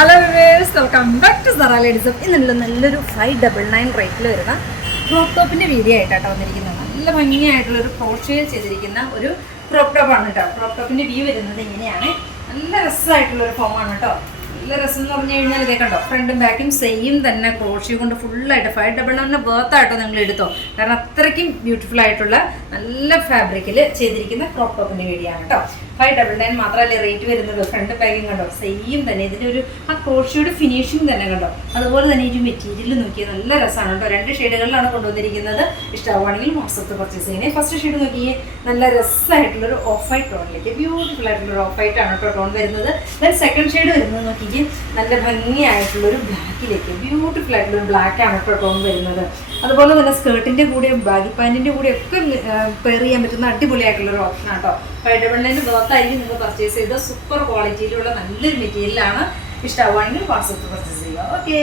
Hello viewers, welcome back to Zara ladies. ഇന്നുള്ള നല്ലൊരു 599 റേറ്റിൽ വരുന്ന ക്രോപ്പ് ടോപ്പിൻ്റെ വീഡിയോ ആയിട്ടാണ് വന്നിരിക്കുന്നത്. നല്ല ഭംഗിയായിട്ടുള്ളൊരു ക്രോഷേ ചെയ്തിരിക്കുന്ന ഒരു ക്രോപ്പ് ടോപ്പാണ് കേട്ടോ. ക്രോപ്പ് ടോപ്പിൻ്റെ വ്യൂ വരുന്നത് ഇങ്ങനെയാണ്. നല്ല രസമായിട്ടുള്ളൊരു ഫോമാണ് കേട്ടോ. നല്ല രസം എന്ന് പറഞ്ഞു കഴിഞ്ഞാൽ ഇതേ കണ്ടോ, ഫ്രണ്ടും ബാക്കും സെയിം തന്നെ ക്രോഷേ കൊണ്ട് ഫുള്ളായിട്ട് 599 ബേർത്തായിട്ടോ നിങ്ങൾ എടുത്തോ. കാരണം അത്രയ്ക്കും ബ്യൂട്ടിഫുൾ ആയിട്ടുള്ള നല്ല ഫാബ്രിക്കിൽ ചെയ്തിരിക്കുന്ന ക്രോപ്പ് ടോപ്പിൻ്റെ വീഡിയോ ആണ് കേട്ടോ. 599 മാത്രമല്ലേ റേറ്റ് വരുന്നത്. ഫ്രണ്ട് ബാഗും കണ്ടോ സെയിം തന്നെ. ഇതിൻ്റെ ഒരു ആ ക്രോഷയുടെ ഫിനിഷിങ് തന്നെ കണ്ടോ. അതുപോലെ തന്നെ ഈ മെറ്റീരിയൽ നോക്കിയാൽ നല്ല രസമാണ് കേട്ടോ. 2 ഷെയ്ഡുകളിലാണ് കൊണ്ടുവന്നിരിക്കുന്നത്. ഇഷ്ടമാണെങ്കിൽ വാട്സപ്പ് പർച്ചേസ് ചെയ്യുന്നത്. ഫസ്റ്റ് ഷെയ്ഡ് നോക്കിയേ, നല്ല രസമായിട്ടുള്ളൊരു ഓഫ് വൈറ്റ് ടോണിലേക്ക് ബ്യൂട്ടിഫുൾ ആയിട്ടുള്ളൊരു ഓഫ് വൈറ്റ് ആണ് കേട്ടോ ടോൺ വരുന്നത്. ദെൻ സെക്കൻഡ് ഷെയ്ഡ് വരുന്നത് നോക്കിയേ, നല്ല ഭംഗിയായിട്ടുള്ളൊരു ബ്ലാക്കിലേക്ക് ബ്യൂട്ടിഫുൾ ആയിട്ടുള്ളൊരു ബ്ലാക്ക് ആണ് കേട്ടോ ടോൺ വരുന്നത്. അതുപോലെ തന്നെ സ്കേർട്ടിൻ്റെ കൂടെ ബാഗി പാൻറ്റിൻ്റെ കൂടെ ഒക്കെ പെയർ ചെയ്യാൻ പറ്റുന്ന അടിപൊളിയായിട്ടുള്ളൊരു ഓപ്ഷനാണ് കേട്ടോ. 599 ബേർത്തായിരിക്കും നിങ്ങൾ പർച്ചേസ് ചെയ്ത സൂപ്പർ ക്വാളിറ്റിയിലുള്ള നല്ലൊരു മെറ്റീരിയലാണ്. ഇഷ്ടമാവുകയാണെങ്കിൽ വാട്സപ്പ് പർച്ചേസ് ചെയ്യുക. ഓക്കെ.